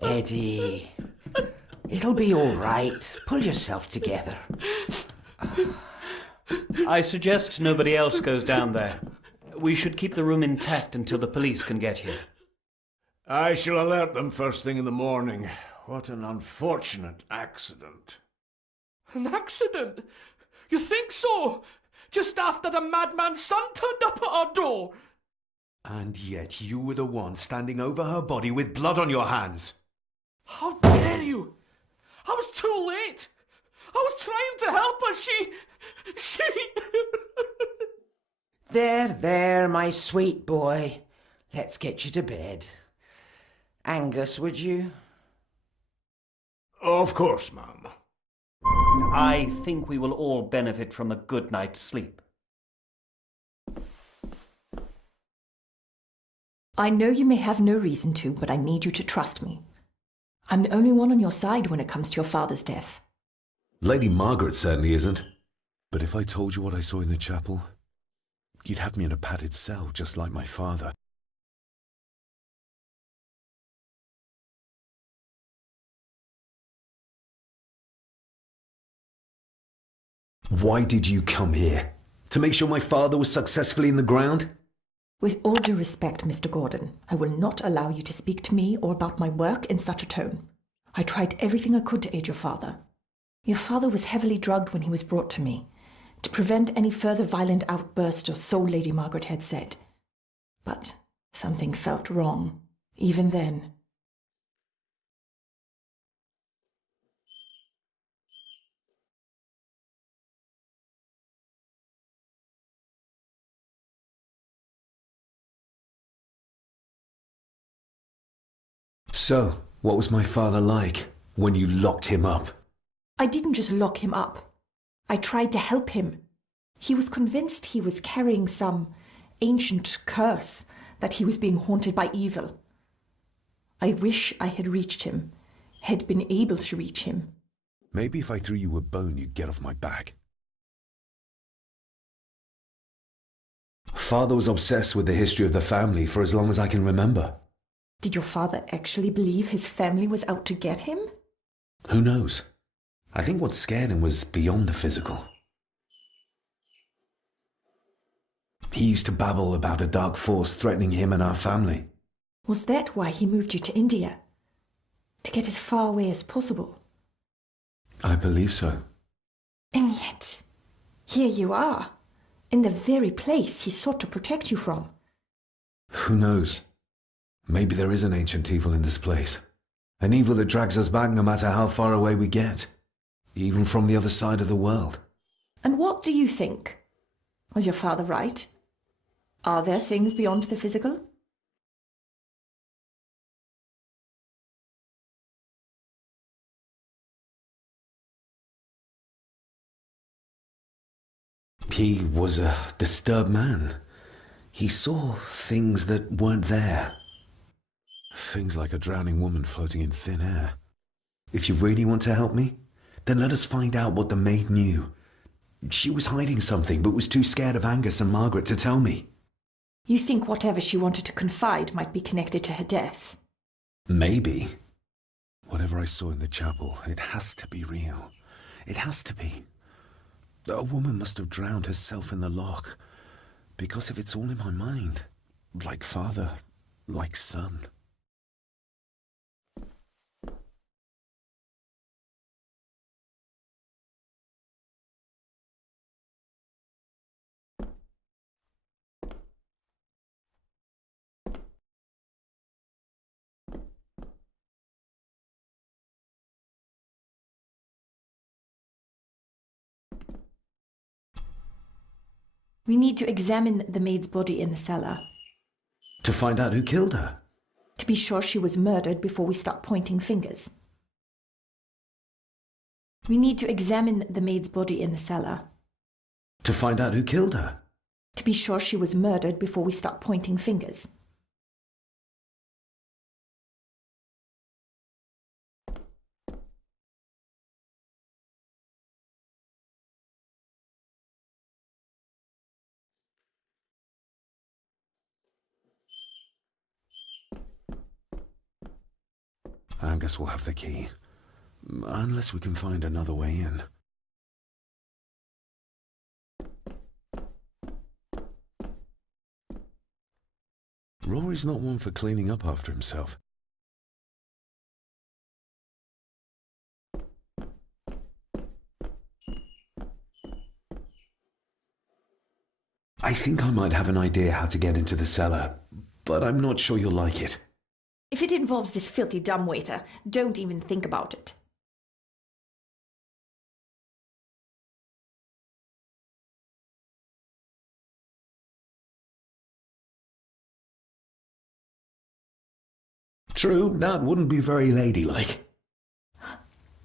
Eddie, it'll be all right. Pull yourself together. I suggest nobody else goes down there. We should keep the room intact until the police can get here. I shall alert them first thing in the morning. What an unfortunate accident. An accident? You think so? Just after the madman's son turned up at our door? And yet you were the one standing over her body with blood on your hands. How dare you? I was too late. I was trying to help her. She... There, my sweet boy. Let's get you to bed. Angus, would you? Of course, ma'am. I think we will all benefit from a good night's sleep. I know you may have no reason to, but I need you to trust me. I'm the only one on your side when it comes to your father's death. Lady Margaret certainly isn't. But if I told you what I saw in the chapel, you'd have me in a padded cell, just like my father. Why did you come here? To make sure my father was successfully in the ground? With all due respect, Mr. Gordon, I will not allow you to speak to me or about my work in such a tone. I tried everything I could to aid your father. Your father was heavily drugged when he was brought to me, to prevent any further violent outburst, or so Lady Margaret had said. But something felt wrong, even then. So, what was my father like when you locked him up? I didn't just lock him up. I tried to help him. He was convinced he was carrying some ancient curse, that he was being haunted by evil. I wish I had reached him, had been able to reach him. Maybe if I threw you a bone, you'd get off my back. Father was obsessed with the history of the family for as long as I can remember. Did your father actually believe his family was out to get him? Who knows? I think what scared him was beyond the physical. He used to babble about a dark force threatening him and our family. Was that why he moved you to India? To get as far away as possible? I believe so. And yet, here you are, in the very place he sought to protect you from. Who knows? Maybe there is an ancient evil in this place. An evil that drags us back no matter how far away we get. Even from the other side of the world. And what do you think? Was your father right? Are there things beyond the physical? He was a disturbed man. He saw things that weren't there. Things like a drowning woman floating in thin air. If you really want to help me, then let us find out what the maid knew. She was hiding something, but was too scared of Angus and Margaret to tell me. You think whatever she wanted to confide might be connected to her death? Maybe. Whatever I saw in the chapel, it has to be real. It has to be. A woman must have drowned herself in the loch. Because if it's all in my mind, like father, like son. We need to examine the maid's body in the cellar. To find out who killed her? To be sure she was murdered before we start pointing fingers. We need to examine the maid's body in the cellar. To find out who killed her? To be sure she was murdered before we start pointing fingers. Angus will have the key. Unless we can find another way in. Rory's not one for cleaning up after himself. I think I might have an idea how to get into the cellar, but I'm not sure you'll like it. If it involves this filthy dumbwaiter, don't even think about it. True, that wouldn't be very ladylike.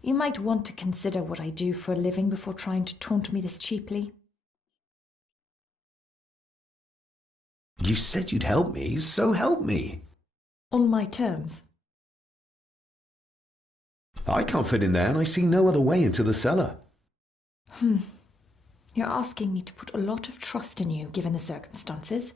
You might want to consider what I do for a living before trying to taunt me this cheaply. You said you'd help me, so help me. On my terms. I can't fit in there and I see no other way into the cellar. You're asking me to put a lot of trust in you, given the circumstances.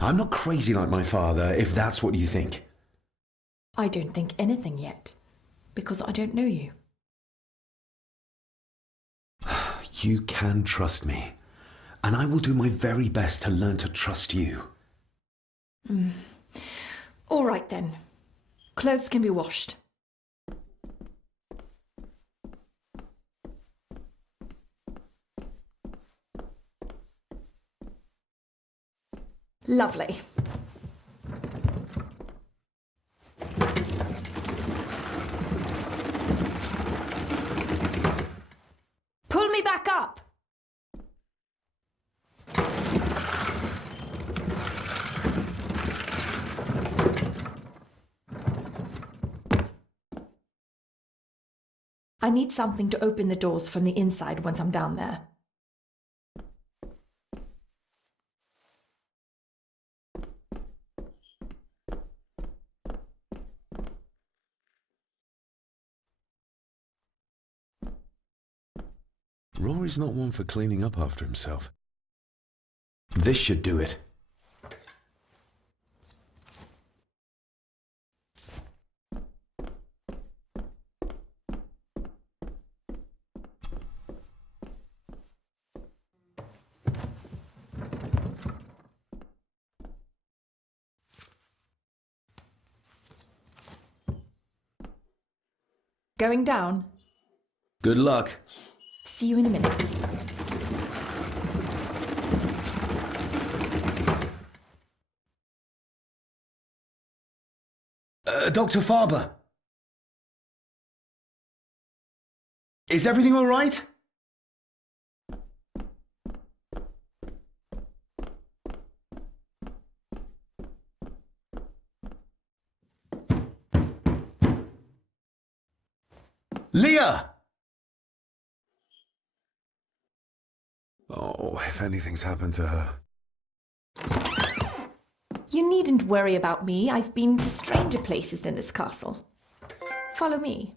I'm not crazy like my father, if that's what you think. I don't think anything yet, because I don't know you. You can trust me, and I will do my very best to learn to trust you. All right then. Clothes can be washed. Lovely. Pull me back up! I need something to open the doors from the inside once I'm down there. Rory's not one for cleaning up after himself. This should do it. Going down? Good luck. See you in a minute. Dr. Farber. Is everything all right? Leah! Oh, if anything's happened to her. You needn't worry about me. I've been to stranger places than this castle. Follow me.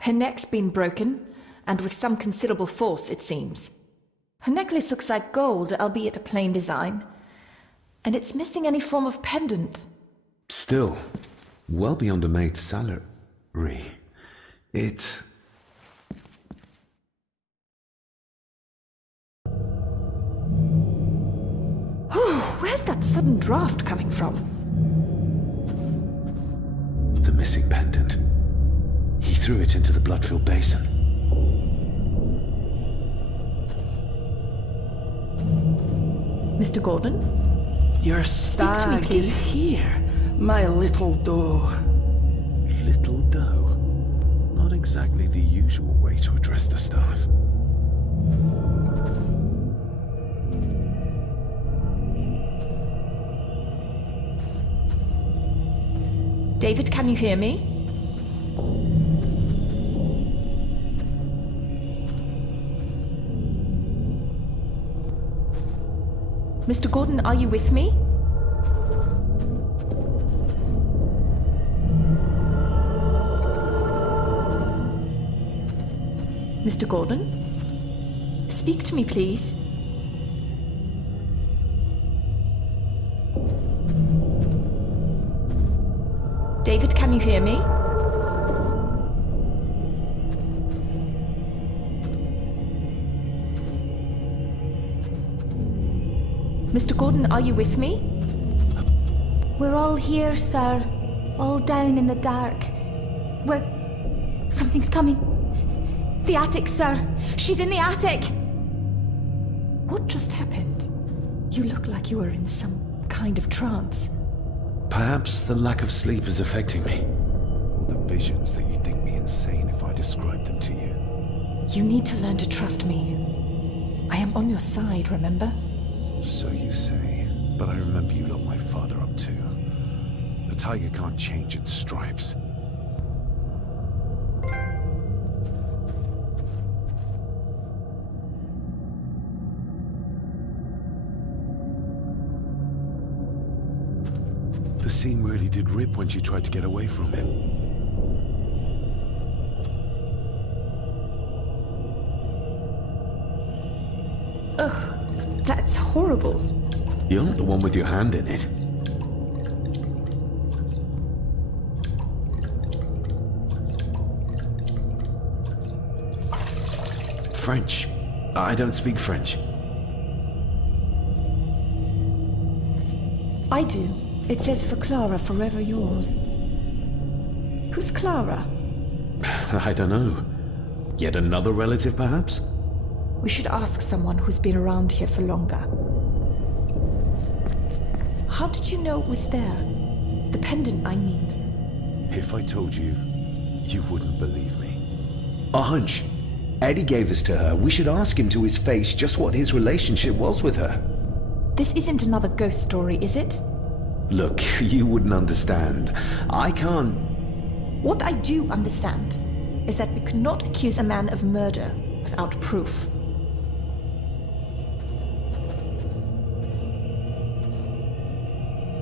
Her neck's been broken, and with some considerable force, it seems. Her necklace looks like gold, albeit a plain design, and it's missing any form of pendant. Still, well beyond a maid's salary. It... Where's that sudden draft coming from? the missing pendant. He threw it into the blood-filled basin. Mr. Gordon? Your Speak to me, stag please. is here, my little doe. Little doe. Not exactly the usual way to address the staff. David, can you hear me? Mr. Gordon, are you with me? Mr. Gordon? Speak to me, please. David, can you hear me? Mr. Gordon, are you with me? We're all here, sir. All down in the dark. Something's coming. The attic, sir. She's in the attic. What just happened? You look like you were in some kind of trance. Perhaps the lack of sleep is affecting me. Or the visions that you'd think me insane if I described them to you. You need to learn to trust me. I am on your side, remember? So you say, but I remember you locked my father up too. A tiger can't change its stripes. The scene really did rip when she tried to get away from him. Ugh, that's horrible. You're not the one with your hand in it. French. I don't speak French. I do. It says for Clara, forever yours. Who's Clara? I don't know. Yet another relative, perhaps? We should ask someone who's been around here for longer. How did you know it was there? The pendant, I mean. If I told you, you wouldn't believe me. A hunch. Eddie gave this to her. We should ask him to his face just what his relationship was with her. This isn't another ghost story, is it? Look, you wouldn't understand. I can't... What I do understand is that we could not accuse a man of murder without proof.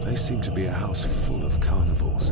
They seem to be a house full of carnivores.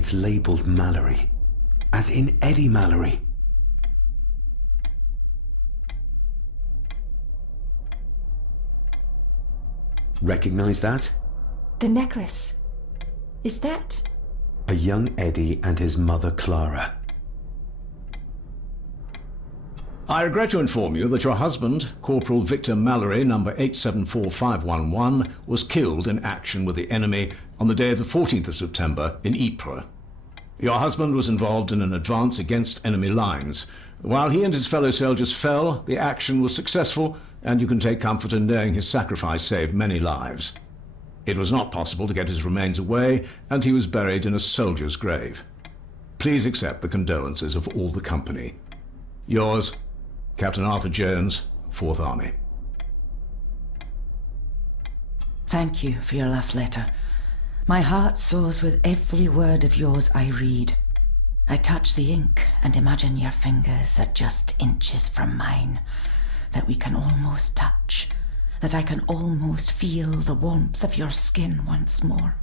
It's labelled Mallory. As in Eddie Mallory. Recognize that? The necklace. Is that... A young Eddie and his mother Clara. I regret to inform you that your husband, Corporal Victor Mallory, number 874511, was killed in action with the enemy on the day of the 14th of September in Ypres. Your husband was involved in an advance against enemy lines. While he and his fellow soldiers fell, the action was successful, and you can take comfort in knowing his sacrifice saved many lives. It was not possible to get his remains away, and he was buried in a soldier's grave. Please accept the condolences of all the company. Yours, Captain Arthur Jones, 4th Army. Thank you for your last letter. My heart soars with every word of yours I read. I touch the ink and imagine your fingers are just inches from mine, that we can almost touch, that I can almost feel the warmth of your skin once more.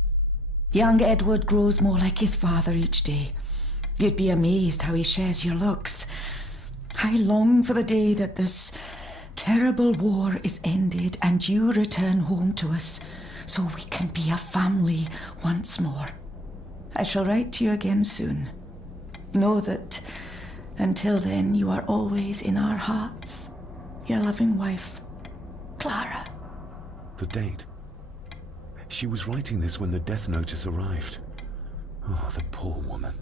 Young Edward grows more like his father each day. You'd be amazed how he shares your looks. I long for the day that this terrible war is ended and you return home to us, so we can be a family once more. I shall write to you again soon. Know that until then you are always in our hearts. Your loving wife, Clara. The date. She was writing this when the death notice arrived. Oh, the poor woman.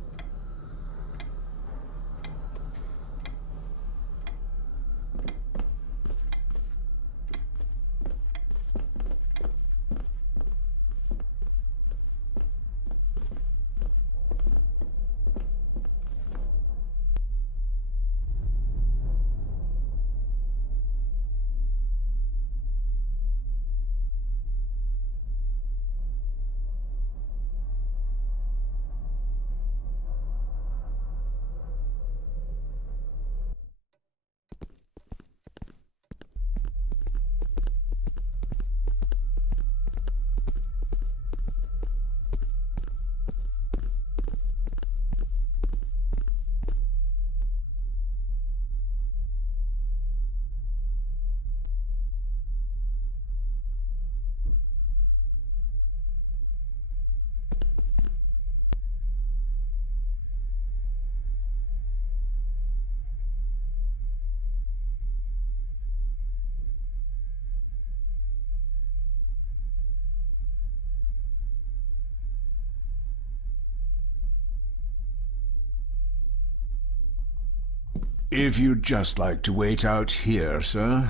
If you'd just like to wait out here, sir.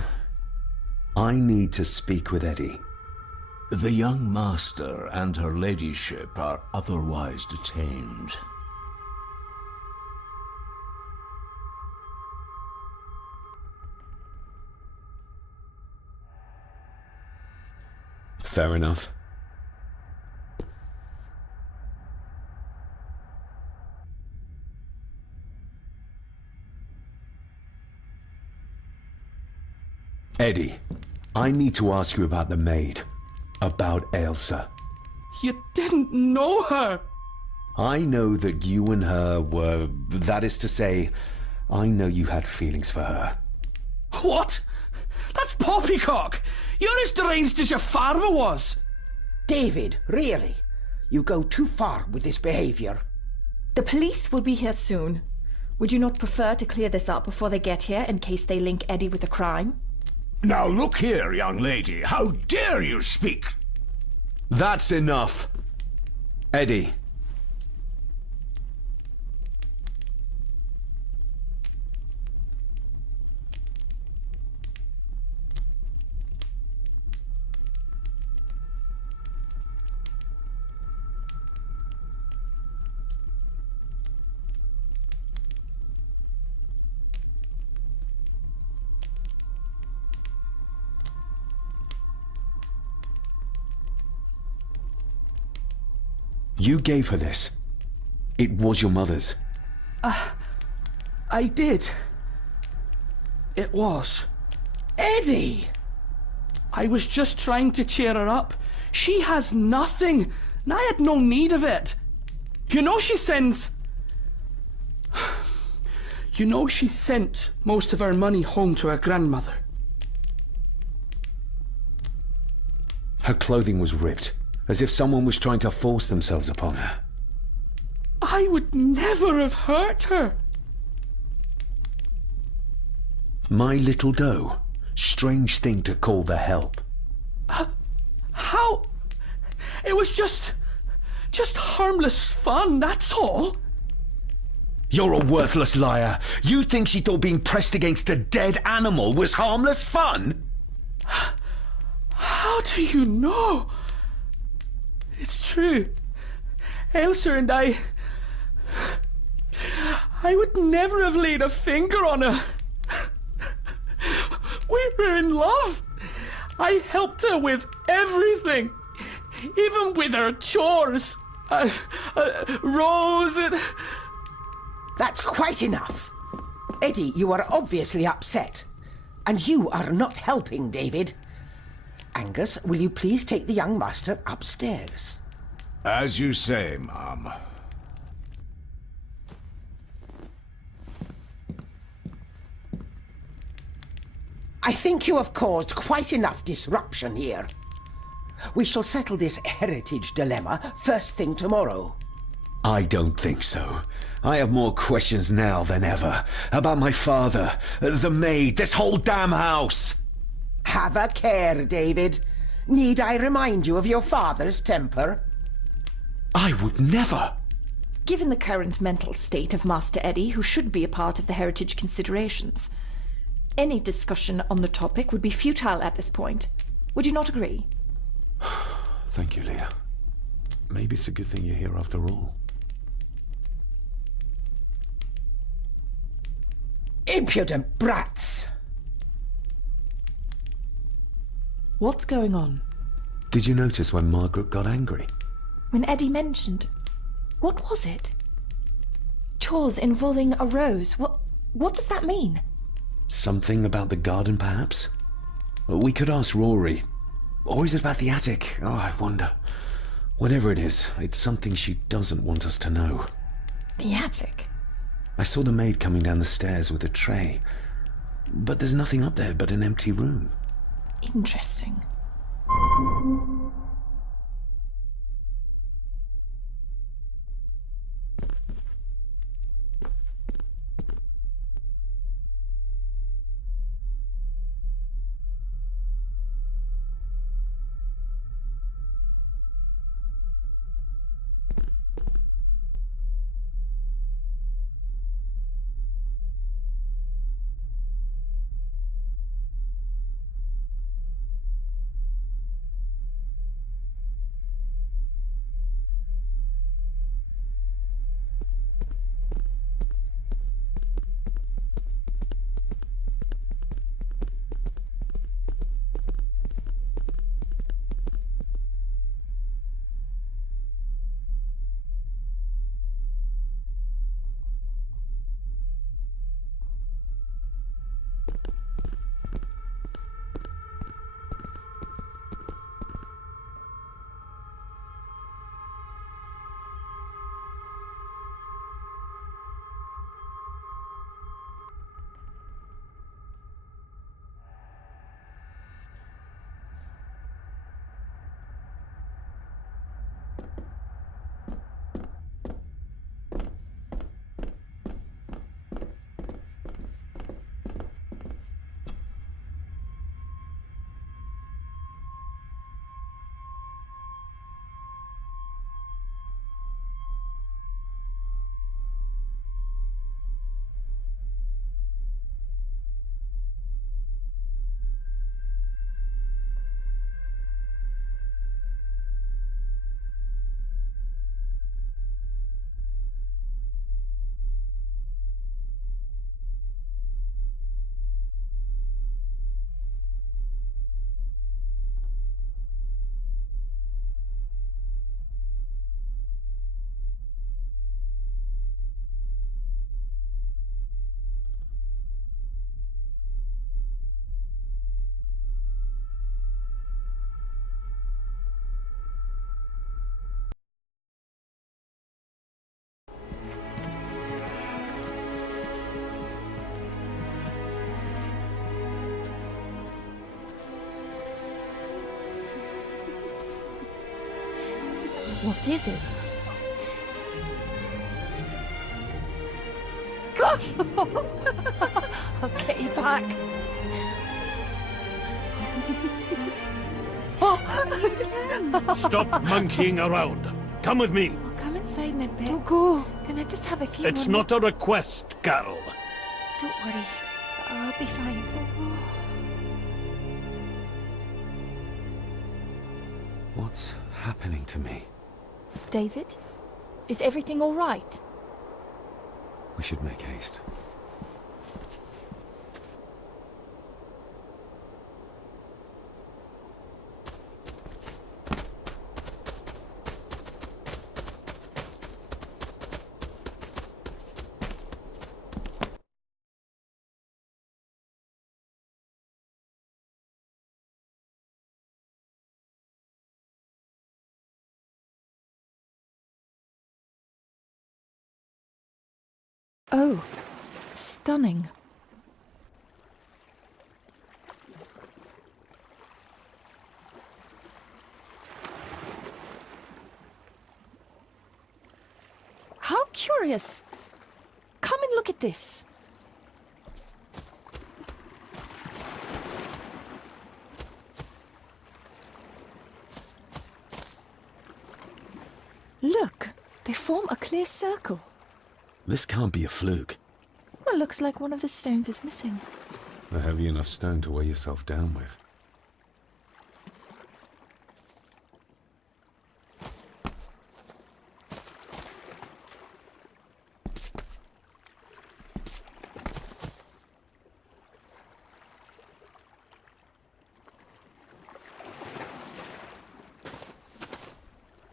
I need to speak with Eddie. The young master and her ladyship are otherwise detained. Fair enough. Eddie, I need to ask you about the maid. About Ailsa. You didn't know her! I know that you and her were... That is to say, I know you had feelings for her. What? That's poppycock! You're as deranged as your father was! David, really? You go too far with this behavior. The police will be here soon. Would you not prefer to clear this up before they get here in case they link Eddie with the crime? Now look here, young lady. How dare you speak? That's enough. Eddie. You gave her this. It was your mother's. I did. It was. Eddie! I was just trying to cheer her up. She has nothing, and I had no need of it. You know she sends... You know she sent most of her money home to her grandmother. Her clothing was ripped, as if someone was trying to force themselves upon her. I would never have hurt her. My little doe. Strange thing to call the help. How? It was just harmless fun, that's all. You're a worthless liar. You think she thought being pressed against a dead animal was harmless fun? How do you know? It's true. Elsa and I would never have laid a finger on her. We were in love. I helped her with everything, even with her chores. Rose and... That's quite enough. Eddie, you are obviously upset. And you are not helping, David. Angus, will you please take the young master upstairs? As you say, Mum. I think you have caused quite enough disruption here. We shall settle this heritage dilemma first thing tomorrow. I don't think so. I have more questions now than ever. About my father, the maid, this whole damn house! Have a care, David. Need I remind you of your father's temper? I would never! Given the current mental state of Master Eddie, who should be a part of the heritage considerations, any discussion on the topic would be futile at this point. Would you not agree? Thank you, Leah. Maybe it's a good thing you're here after all. Impudent brats! What's going on? Did you notice when Margaret got angry? When Eddie mentioned... What was it? Chores involving a rose. What does that mean? Something about the garden, perhaps? We could ask Rory. Or is it about the attic? Oh, I wonder. Whatever it is, it's something she doesn't want us to know. The attic? I saw the maid coming down the stairs with a tray. But there's nothing up there but an empty room. Interesting. What is it? I'll get you back. Stop monkeying around. Come with me. I'll come inside in a bit. Don't go. Can I just have a few It's more not a request, Carol. Don't worry. I'll be fine. What's happening to me? David? Is everything all right? We should make haste. Oh, stunning. How curious. Come and look at this. Look, they form a clear circle. This can't be a fluke. Well, looks like one of the stones is missing. A heavy enough stone to weigh yourself down with.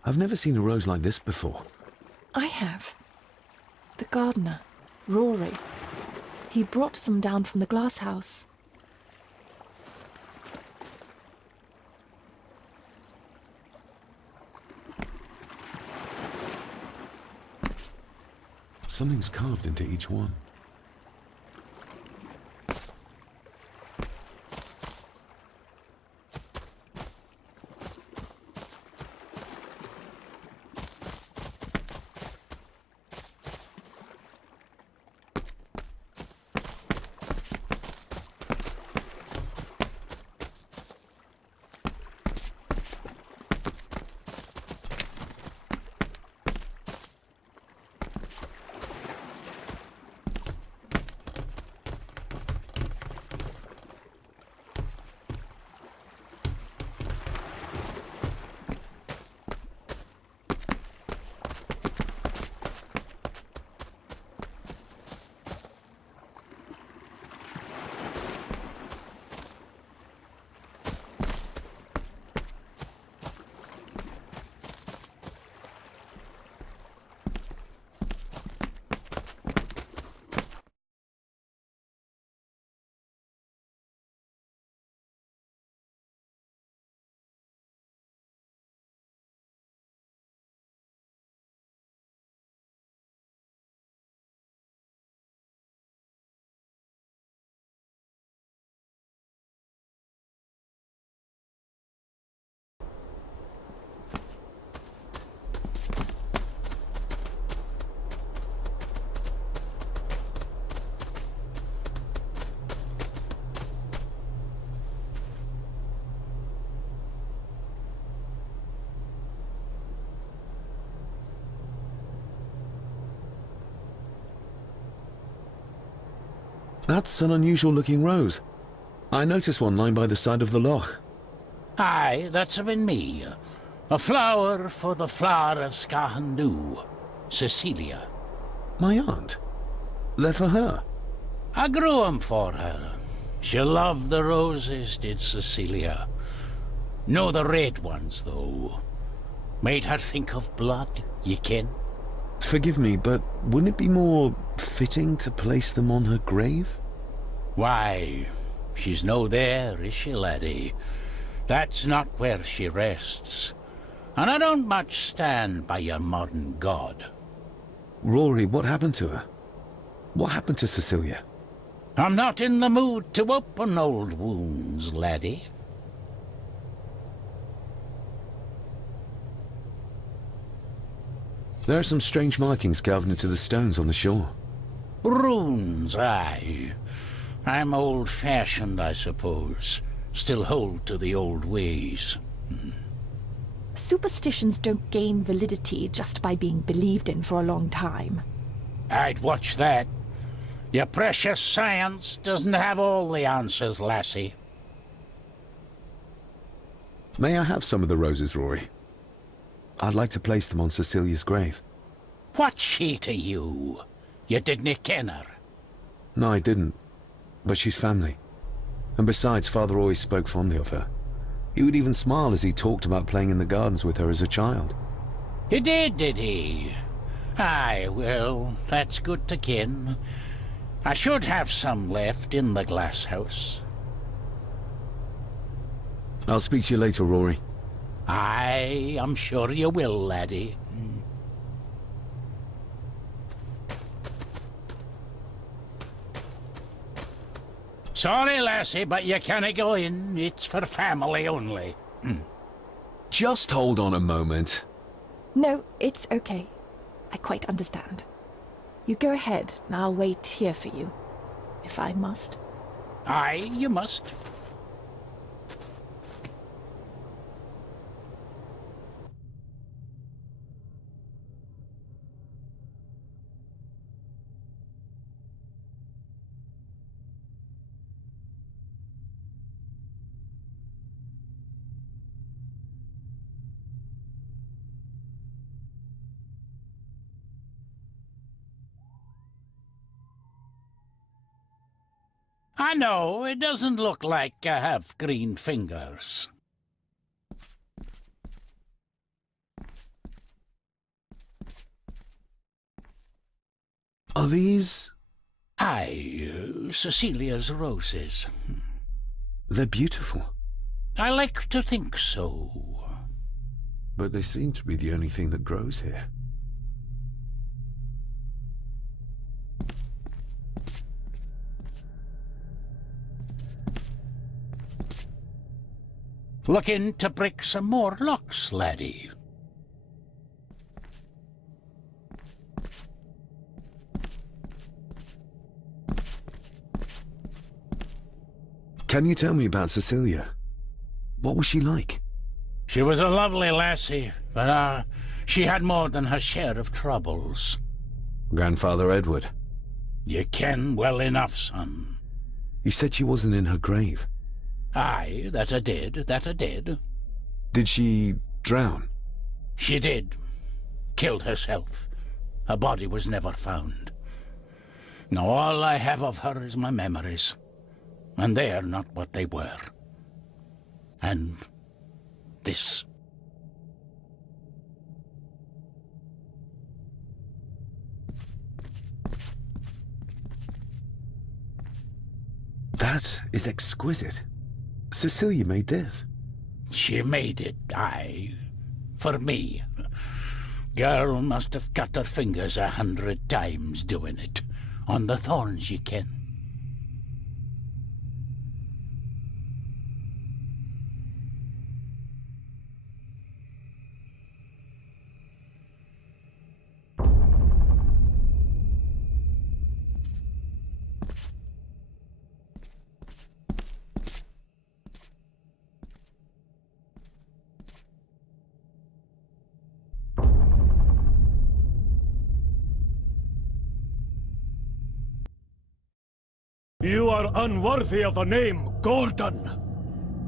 I've never seen a rose like this before. I have. The gardener, Rory. He brought some down from the glass house. Something's carved into each one. That's an unusual looking rose. I noticed one lying by the side of the loch. Aye, that's been me. A flower for the flower of Scahandoo, Cecilia. My aunt? They're for her. I grew 'em for her. She loved the roses, did Cecilia. No the red ones, though. Made her think of blood, ye ken. Forgive me, but wouldn't it be more fitting to place them on her grave? Why, she's no there, is she, laddie? That's not where she rests. And I don't much stand by your modern god. Rory, what happened to her? What happened to Cecilia? I'm not in the mood to open old wounds, laddie. There are some strange markings carved into the stones on the shore. Runes, aye. I'm old-fashioned, I suppose. Still hold to the old ways. Superstitions don't gain validity just by being believed in for a long time. I'd watch that. Your precious science doesn't have all the answers, lassie. May I have some of the roses, Rory? I'd like to place them on Cecilia's grave. What's she to you? You didn't ken her. No, I didn't. But she's family. And besides, Father always spoke fondly of her. He would even smile as he talked about playing in the gardens with her as a child. He did he? Aye, well, that's good to ken. I should have some left in the glass house. I'll speak to you later, Rory. Aye, I'm sure you will, laddie. Sorry, lassie, but you can't go in. It's for family only. Just hold on a moment. No, it's okay. I quite understand. You go ahead, and I'll wait here for you, if I must. Aye, you must. I know, it doesn't look like I have green fingers. Are these... Aye, Cecilia's roses. They're beautiful. I like to think so. But they seem to be the only thing that grows here. Looking to break some more locks, laddie. Can you tell me about Cecilia? What was she like? She was a lovely lassie, but she had more than her share of troubles. Grandfather Edward. You ken well enough, son. You said she wasn't in her grave. Aye, that I did. Did she drown? She did. Killed herself. Her body was never found. Now all I have of her is my memories. And they are not what they were. And this. That is exquisite. Cecilia made this. She made it, aye. For me. Girl must have cut her fingers 100 times doing it. On the thorns, ye ken. You are unworthy of the name Gordon.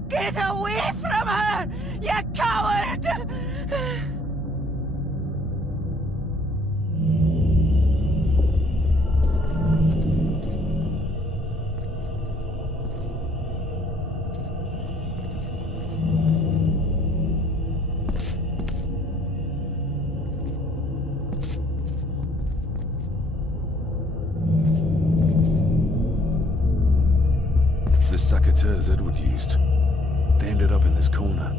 Get away from her, you coward! The secateurs Edward used. They ended up in this corner.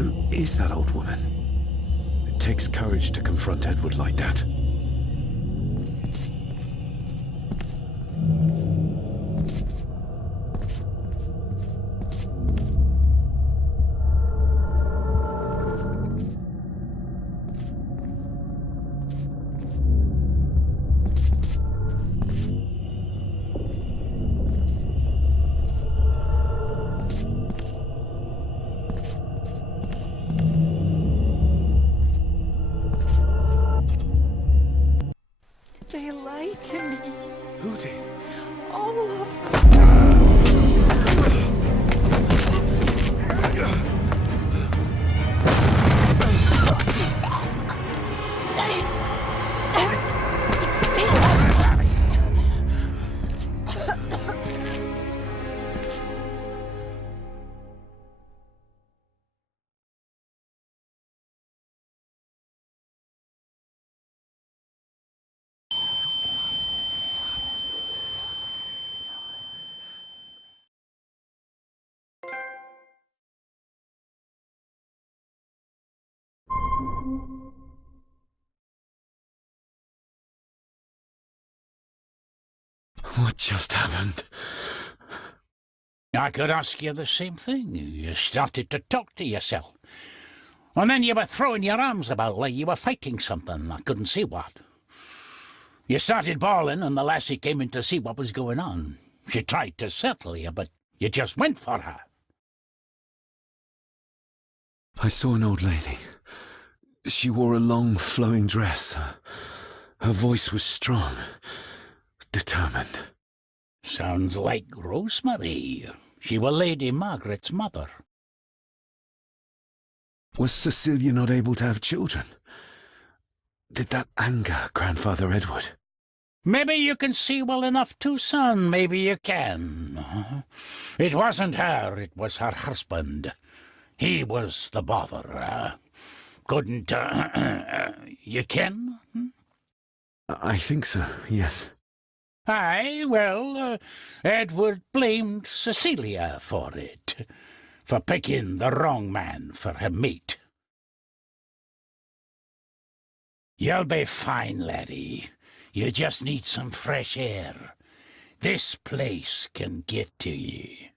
Who is that old woman? It takes courage to confront Edward like that. They lied to me. Who did? All of them. It's me. What just happened? I could ask you the same thing. You started to talk to yourself. And then you were throwing your arms about like you were fighting something. I couldn't see what. You started bawling and the lassie came in to see what was going on. She tried to settle you, but you just went for her. I saw an old lady. She wore a long, flowing dress. Her voice was strong, determined. Sounds like Rosemary. She was Lady Margaret's mother. Was Cecilia not able to have children? Did that anger Grandfather Edward? Maybe you can see well enough too, son. Maybe you can. It wasn't her, it was her husband. He was the bother. Couldn't, you ken? I think so, yes. Aye, well, Edward blamed Cecilia for it, for picking the wrong man for her mate. You'll be fine, laddie. You just need some fresh air. This place can get to you.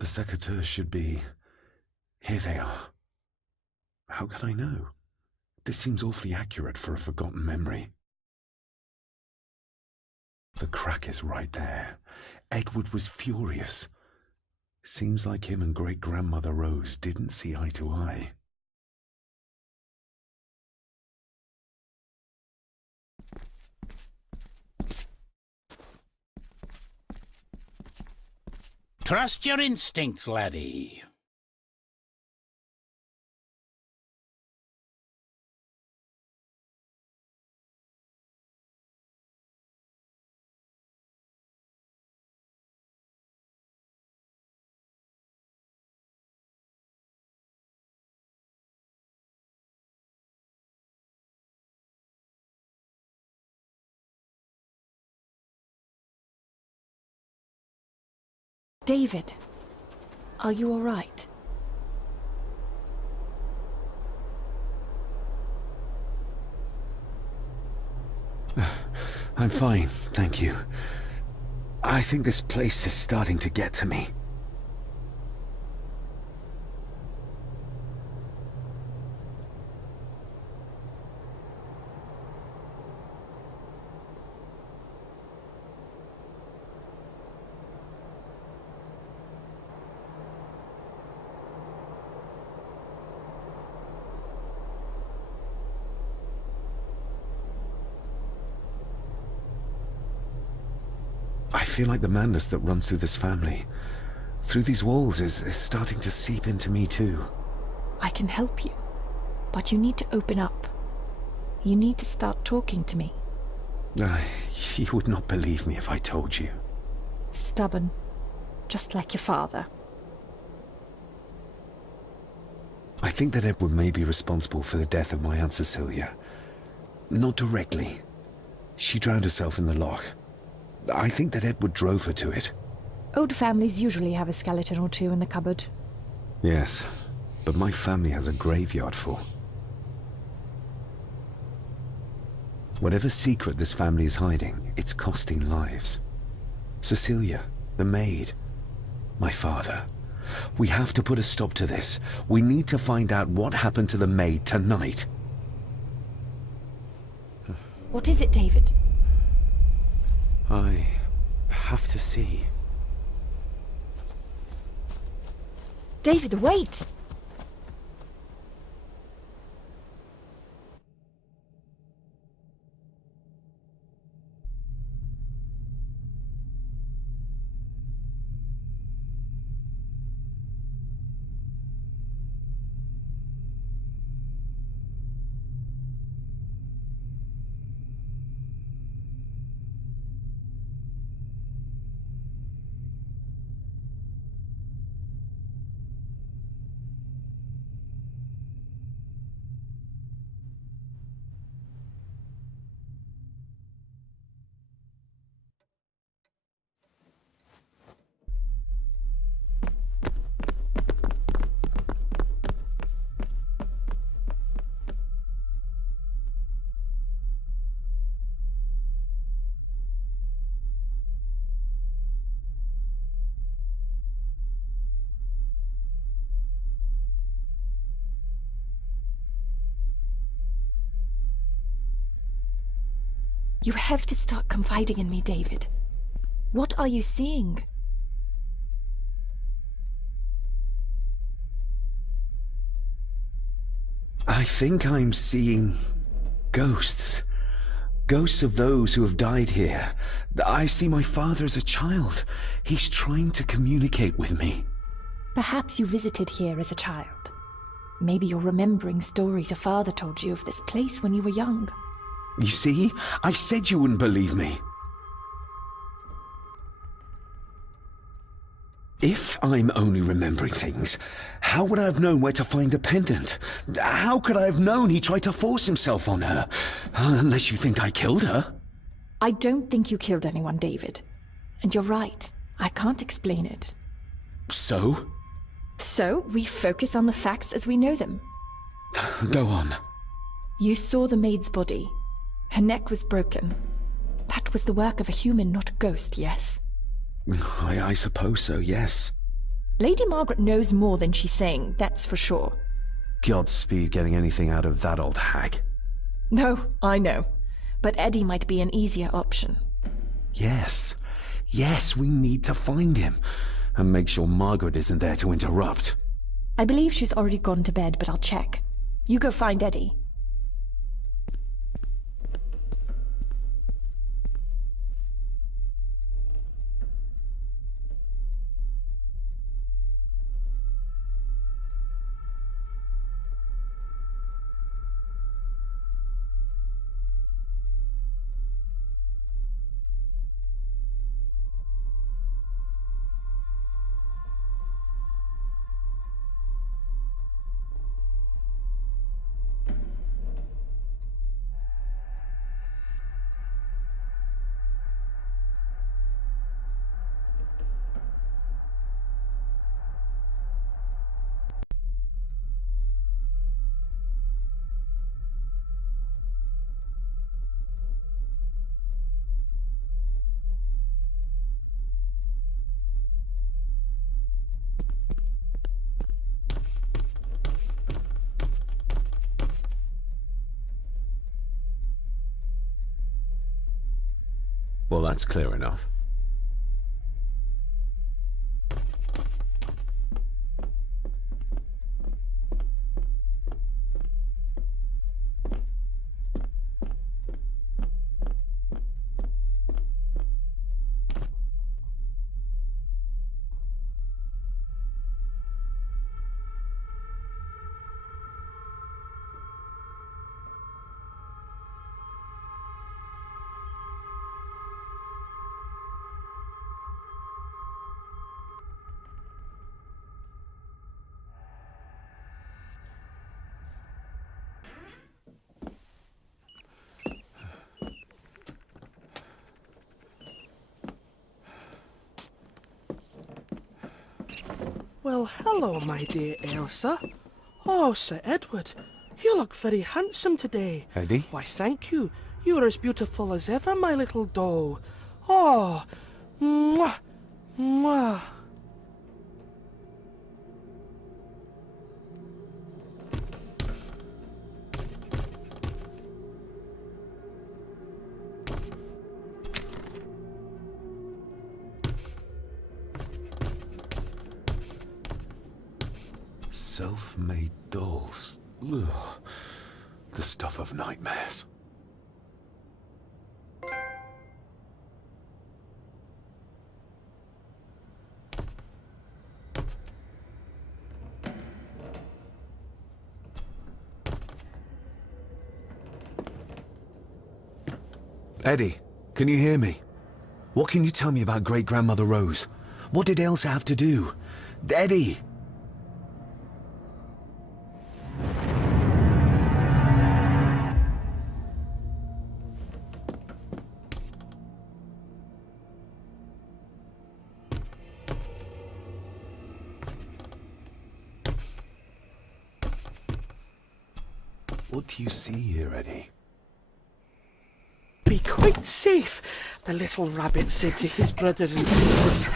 The secateurs should be... Here they are. How could I know? This seems awfully accurate for a forgotten memory. The crack is right there. Edward was furious. Seems like him and great-grandmother Rose didn't see eye to eye. Trust your instincts, laddie. David, are you all right? I'm fine, thank you. I think this place is starting to get to me. I feel like the madness that runs through this family, through these walls, is starting to seep into me too. I can help you, but you need to open up. You need to start talking to me. You would not believe me if I told you. Stubborn, just like your father. I think that Edward may be responsible for the death of my Aunt Cecilia. Not directly. She drowned herself in the loch. I think that Edward drove her to it. Old families usually have a skeleton or two in the cupboard. Yes, but my family has a graveyard full. Whatever secret this family is hiding, it's costing lives. Cecilia, the maid, my father. We have to put a stop to this. We need to find out what happened to the maid tonight. What is it, David? I have to see. David, wait! You have to start confiding in me, David. What are you seeing? I think I'm seeing ghosts. Ghosts of those who have died here. I see my father as a child. He's trying to communicate with me. Perhaps you visited here as a child. Maybe you're remembering stories your father told you of this place when you were young. You see? I said you wouldn't believe me. If I'm only remembering things, how would I have known where to find a pendant? How could I have known he tried to force himself on her? Unless you think I killed her. I don't think you killed anyone, David. And you're right. I can't explain it. So? So, we focus on the facts as we know them. Go on. You saw the maid's body. Her neck was broken. That was the work of a human, not a ghost, yes? I suppose so, yes. Lady Margaret knows more than she's saying, that's for sure. Godspeed getting anything out of that old hag. No, I know. But Eddie might be an easier option. Yes. Yes, we need to find him. And make sure Margaret isn't there to interrupt. I believe she's already gone to bed, but I'll check. You go find Eddie. Well, that's clear enough. Well, hello, my dear Elsa. Oh, Sir Edward, you look very handsome today. Eddie? Why, thank you. You are as beautiful as ever, my little doe. Oh, mwah, mwah. Self-made dolls. Ugh. The stuff of nightmares. Eddie, can you hear me? What can you tell me about great-grandmother Rose? What did Elsa have to do? Eddie! What do you see here, Eddie? Be quite safe, the little rabbit said to his brothers and sisters.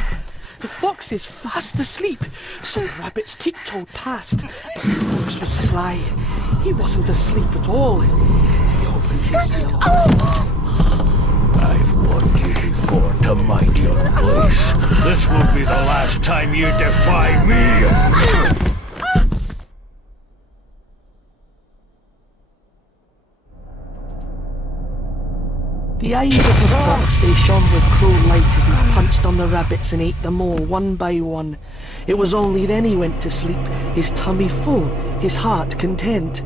The fox is fast asleep, so the rabbits tiptoed past, but the fox was sly. He wasn't asleep at all. He opened his yellow eyes. I've warned you before to mind your place. This will be the last time you defy me. The eyes of the fox, they shone with cruel light as he punched on the rabbits and ate them all one by one. It was only then he went to sleep, his tummy full, his heart content.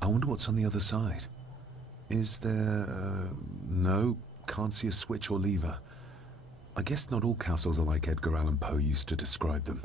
I wonder what's on the other side. Is there... no, can't see a switch or lever. I guess not all castles are like Edgar Allan Poe used to describe them.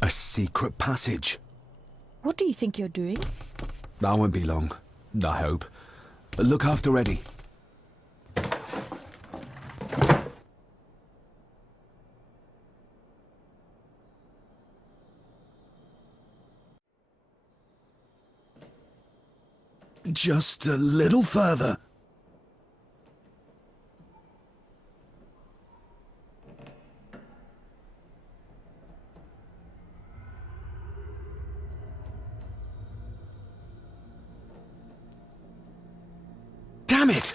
A secret passage. What do you think you're doing? I won't be long, I hope. Look after Eddie. Just a little further. Damn it!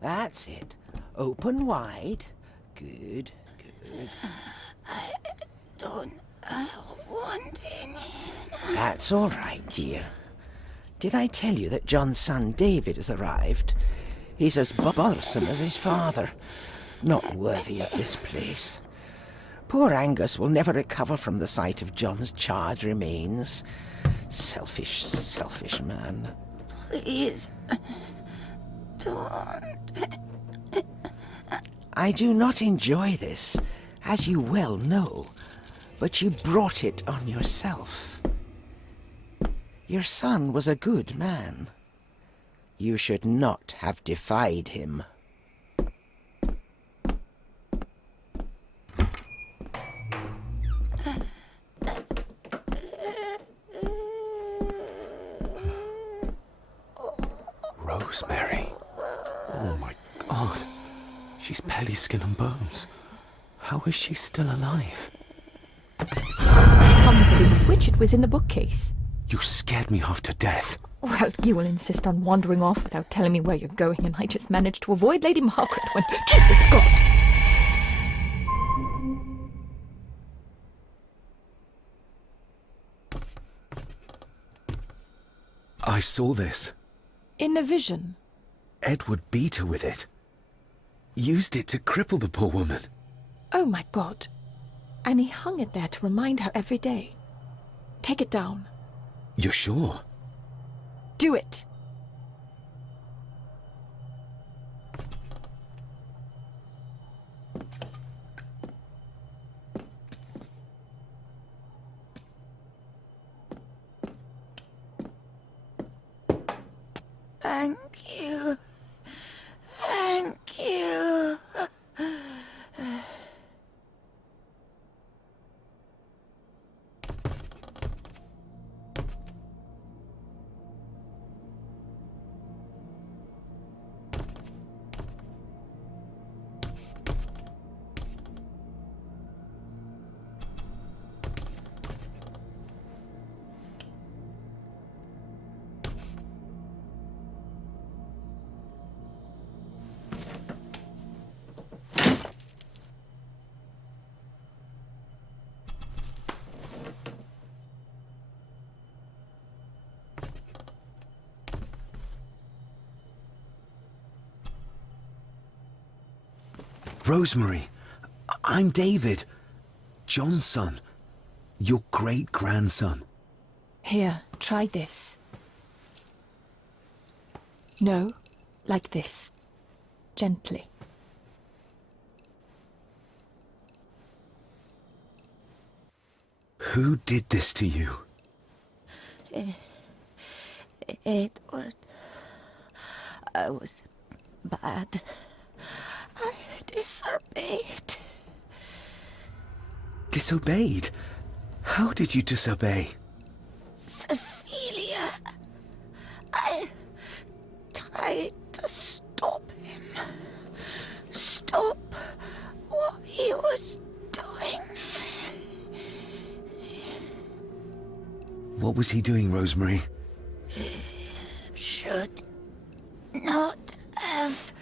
That's it. Open wide. Good, good. I don't want any. That's all right, dear. Did I tell you that John's son David has arrived? He's as bothersome as his father. Not worthy of this place. Poor Angus will never recover from the sight of John's charred remains. Selfish, selfish man. Please, don't. I do not enjoy this, as you well know, but you brought it on yourself. Your son was a good man. You should not have defied him. Rosemary. Oh my God. She's barely skin and bones. How is she still alive? I found the hidden switch. It was in the bookcase. You scared me half to death. Well, you will insist on wandering off without telling me where you're going, and I just managed to avoid Lady Margaret when... Jesus God! I saw this. In a vision. Edward beat her with it. Used it to cripple the poor woman. Oh my God. And he hung it there to remind her every day. Take it down. You're sure? Do it! Thank you. Thank you. Rosemary, I'm David. John's son. Your great-grandson. Here, try this. No, like this. Gently. Who did this to you? Edward. I was bad. I disobeyed. Disobeyed? How did you disobey? Cecilia. I tried to stop him. Stop what he was doing. What was he doing, Rosemary? Should not have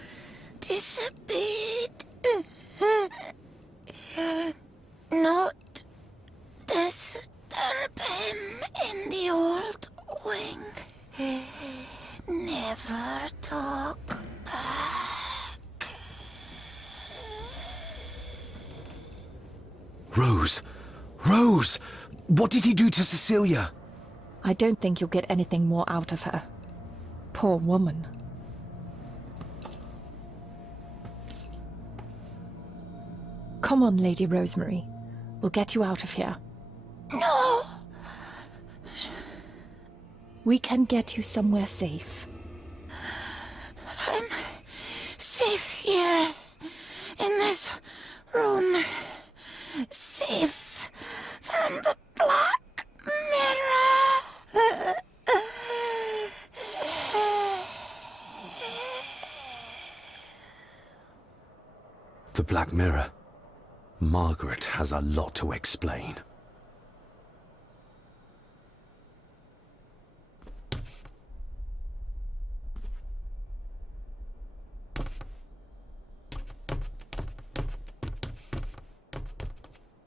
disobeyed. Not disturb him in the old wing. Never talk back. Rose! Rose! What did he do to Cecilia? I don't think you'll get anything more out of her. Poor woman. Come on, Lady Rosemary. We'll get you out of here. No! We can get you somewhere safe. I'm safe here, in this room. Safe from the Black Mirror. The Black Mirror. Margaret has a lot to explain.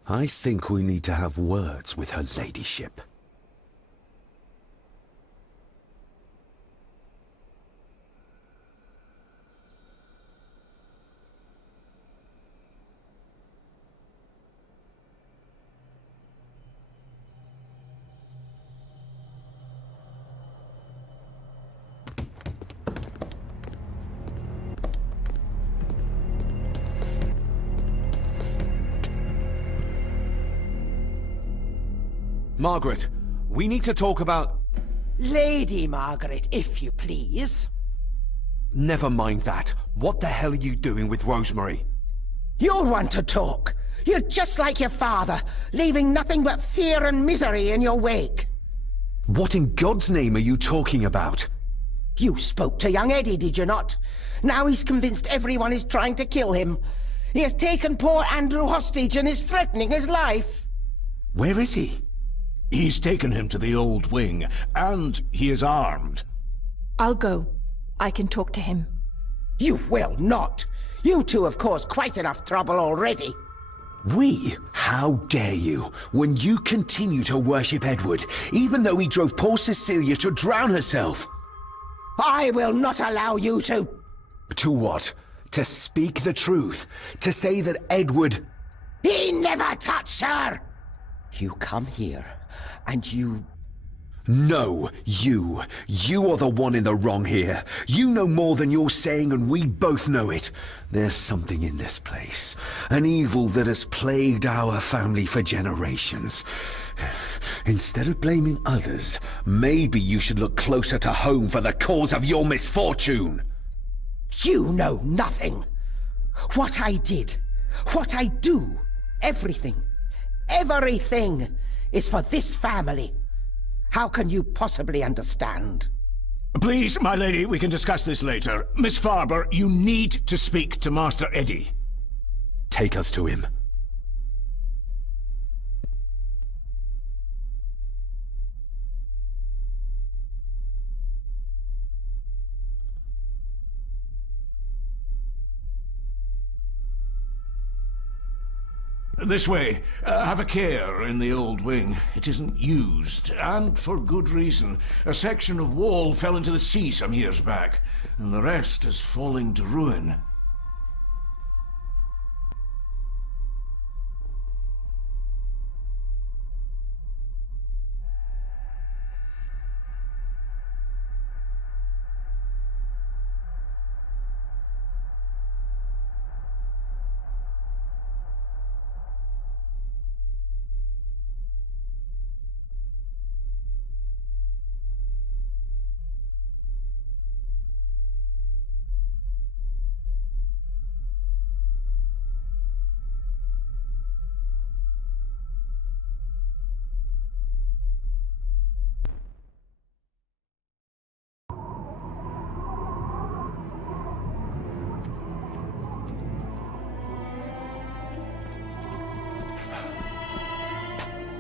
I think we need to have words with her ladyship. Margaret, we need to talk about... Lady Margaret, if you please. Never mind that. What the hell are you doing with Rosemary? You're one to talk. You're just like your father, leaving nothing but fear and misery in your wake. What in God's name are you talking about? You spoke to young Eddie, did you not? Now he's convinced everyone is trying to kill him. He has taken poor Andrew hostage and is threatening his life. Where is he? He's taken him to the old wing, and he is armed. I'll go. I can talk to him. You will not. You two have caused quite enough trouble already. We? How dare you, when you continue to worship Edward, even though he drove poor Cecilia to drown herself? I will not allow you to... To what? To speak the truth? To say that Edward... He never touched her! You come here, and you... No, you. You are the one in the wrong here. You know more than you're saying, and we both know it. There's something in this place. An evil that has plagued our family for generations. Instead of blaming others, maybe you should look closer to home for the cause of your misfortune. You know nothing. What I did, what I do, everything is for this family. How can you possibly understand? Please, my lady, we can discuss this later. Miss Farber, you need to speak to Master Eddie. Take us to him. This way. Have a care in the old wing. It isn't used, and for good reason. A section of wall fell into the sea some years back, and the rest is falling to ruin.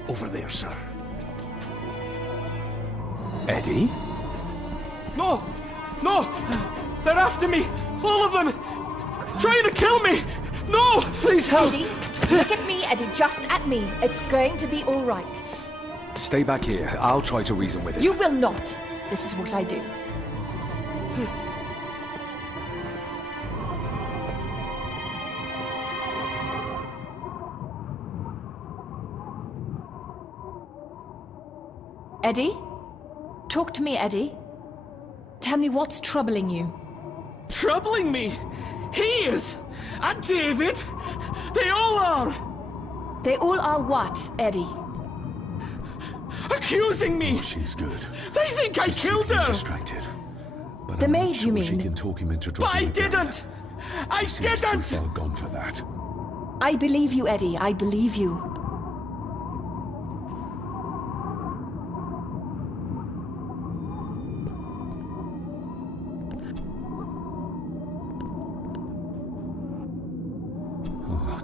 Over there, sir. Eddie? No! No! They're after me! All of them! Trying to kill me! No! Please help! Eddie, look at me, Eddie, just at me. It's going to be all right. Stay back here. I'll try to reason with it. You will not. This is what I do. Eddie? Talk to me, Eddie. Tell me what's troubling you. Troubling me? He is! And David! They all are! They all are what, Eddie? Accusing me! Oh, she's good. They think I killed her! Distracted. But The I'm not maid, sure you mean? she can talk him into But dropping I the gun. didn't! I Seems too didn't! far gone for that. I believe you, Eddie. I believe you.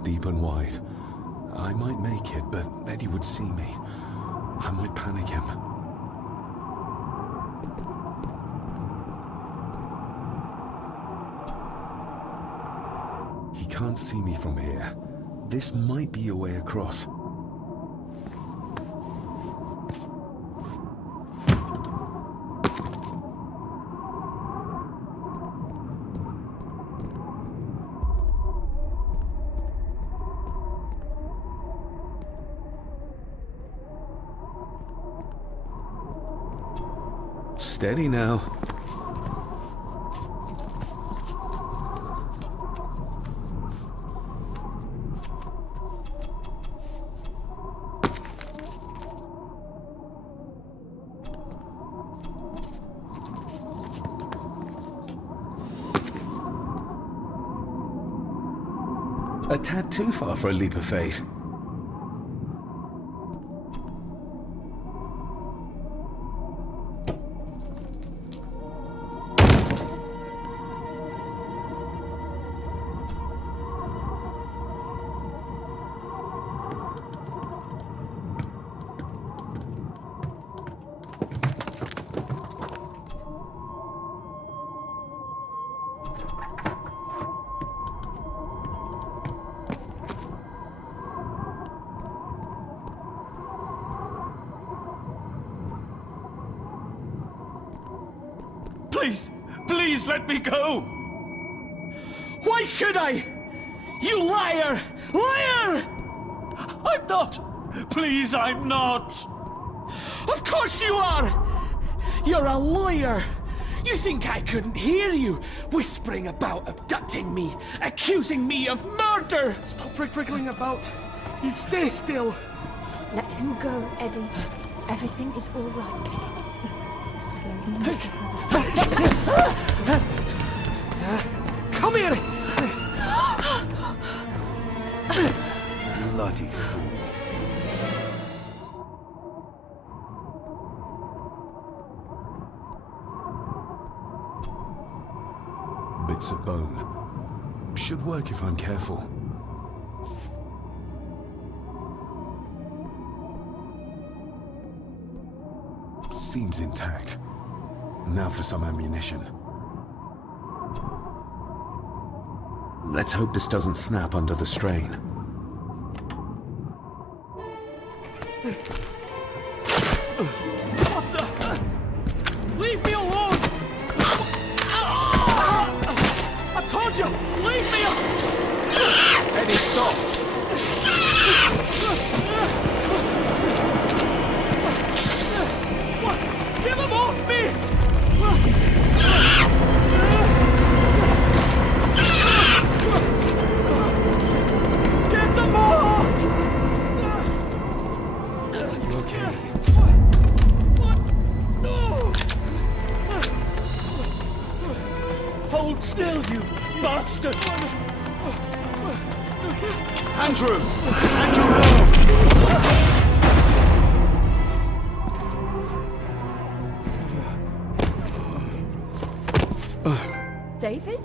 Deep and wide. I might make it, but Eddie would see me. I might panic him. He can't see me from here. This might be a way across. Steady now. A tad too far for a leap of faith. Please, please let me go! Why should I? You liar! Liar! I'm not! Please, I'm not! Of course you are! You're a lawyer! You think I couldn't hear you whispering about abducting me, accusing me of murder? Stop wriggling about. You stay still. Let him go, Eddie. Everything is all right. Slowly, Mr. Harrison. Come here! Bloody fool. Bits of bone. Should work if I'm careful. Seems intact. Now for some ammunition. Let's hope this doesn't snap under the strain. Leave me alone! I told you, leave me alone! Eddie, stop! What? Get them off me! Get them off! You okay? What? No! Hold still, you bastard! Andrew! Andrew, no! David?